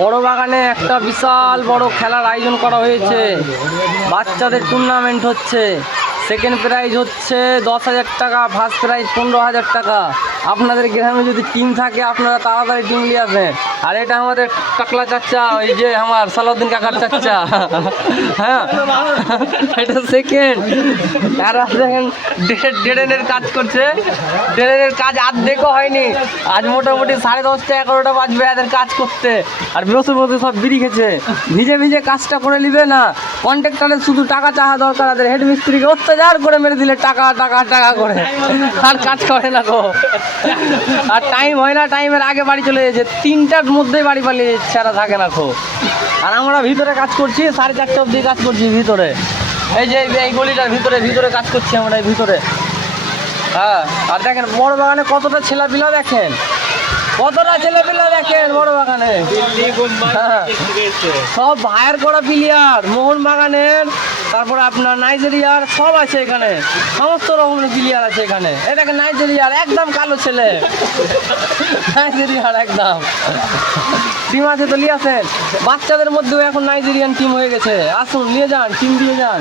বড় বাগানে একটা বিশাল বড় খেলার আয়োজন করা হয়েছে। বাচ্চাদের টুর্নামেন্ট হচ্ছে। সেকেন্ড প্রাইজ হচ্ছে 10,000 টাকা, ফার্স্ট প্রাইজ 15,000 টাকা। আপনাদের গ্রামে যদি টিম থাকে আপনারা তাড়াতাড়ি টিম নিয়ে আসেন। আর এটা আমাদের টাকলা চাচা, ওই যে আমার সালাউদ্দিন কাকার চাচা। হ্যাঁ, এটা সেকেন্ড। আর দেখেন ড্রেনের কাজ করছে। ড্রেনের কাজ অর্ধেকও হয়নি। আজ মোটামুটি 10:30টা 11টা বাজবে এদের কাজ করতে। আর বসে সব বিড়ি খেছে। ভিজে ভিজে কাজটা করে নিবে না। কন্ট্রাক্টরের শুধু টাকা চাওয়া দরকার। এদের হেড মিস্ত্রিকে অত্যাচার করে মেরে দিলে টাকা টাকা টাকা করে, আর কাজ করে না গো। আর টাইম হয় না, টাইমের আগে বাড়ি চলে যাচ্ছে। 3টার মধ্যেই বাড়ি পালিয়ে যাচ্ছে, আর থাকে না খো। আর আমরা ভিতরে কাজ করছি, 4:30 অবধি কাজ করছি ভিতরে। এই যে এই গলিটার ভিতরে কাজ করছি আমরা এই ভিতরে। হ্যাঁ, আর দেখেন বড় বাগানে কতটা ছেলেপিলা দেখেন, কতটা ছেলেপিলা দেখেন বড় বাগানে। হ্যাঁ, সব হায়ার করা প্লেয়ার মোহন বাগানের, তারপরে আপনার নাইজেরিয়ার সব আছে এখানে। সমস্ত রকমের প্লেয়ার আছে এখানে। এ দেখেন নাইজেরিয়ার একদম কালো ছেলে, নাইজেরিয়ার একদম টিম আছে তো নিয়ে আসেন। বাচ্চাদের মধ্যেও এখন নাইজেরিয়ান টিম হয়ে গেছে। আসুন নিয়ে যান, টিম দিয়ে যান।